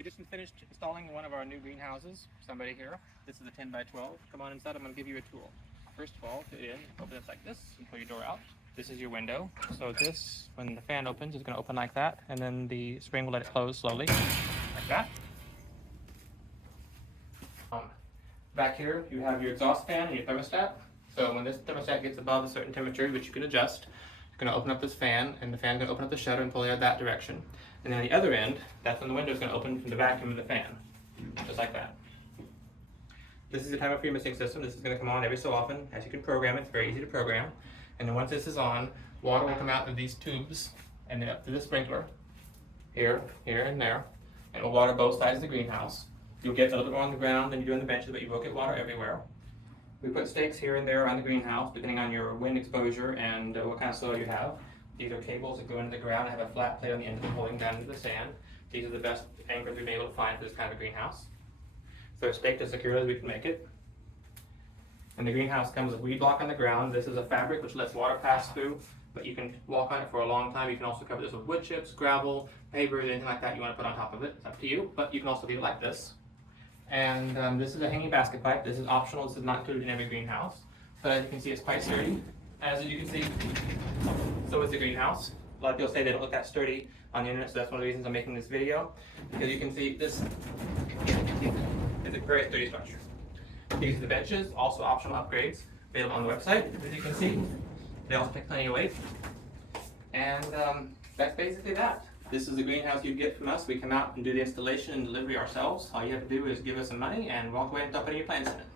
We just finished installing one of our new greenhouses. Somebody here. This is a 10 by 12. Come on inside, I'm going to give you a tool. First of all, put it in, open it like this, and pull your door out. This is your window. So this, when the fan opens, is going to open like that, and then the spring will let it close slowly, like that. Back here, you have your exhaust fan and your thermostat. So when this thermostat gets above a certain temperature, which you can adjust, you're going to open up this fan, and the fan is going to open up the shutter and pull it out that direction. And then on the other end, that's when the window is going to open from the vacuum of the fan, just like that. This is a timer-free misting system. This is going to come on every so often. As you can program it, it's very easy to program. And then once this is on, water will come out of these tubes and then up to the sprinkler, here, here, and there, and it will water both sides of the greenhouse. You'll get a little bit more on the ground than you do on the benches, but you will get water everywhere. We put stakes here and there around the greenhouse, depending on your wind exposure and what kind of soil you have. These are cables that go into the ground and have a flat plate on the end of them holding down into the sand. These are the best anchors we've been able to find for this kind of a greenhouse. So they're staked as secure as we can make it. And the greenhouse comes with weedblock on the ground. This is a fabric which lets water pass through, but you can walk on it for a long time. You can also cover this with wood chips, gravel, paper, anything like that you want to put on top of it. It's up to you, but you can also leave it like this. And this is a hanging basket pipe. This is optional. This is not included in every greenhouse. But as you can see, it's quite sturdy. As you can see, so is the greenhouse. A lot of people say they don't look that sturdy on the internet, so that's one of the reasons I'm making this video. Because you can see this is a very sturdy structure. These are the benches, also optional upgrades available on the website. As you can see, they also take plenty of weight. And that's basically that. This is the greenhouse you get from us. We come out and do the installation and delivery ourselves. All you have to do is give us some money and walk away and dump any of your plants in it.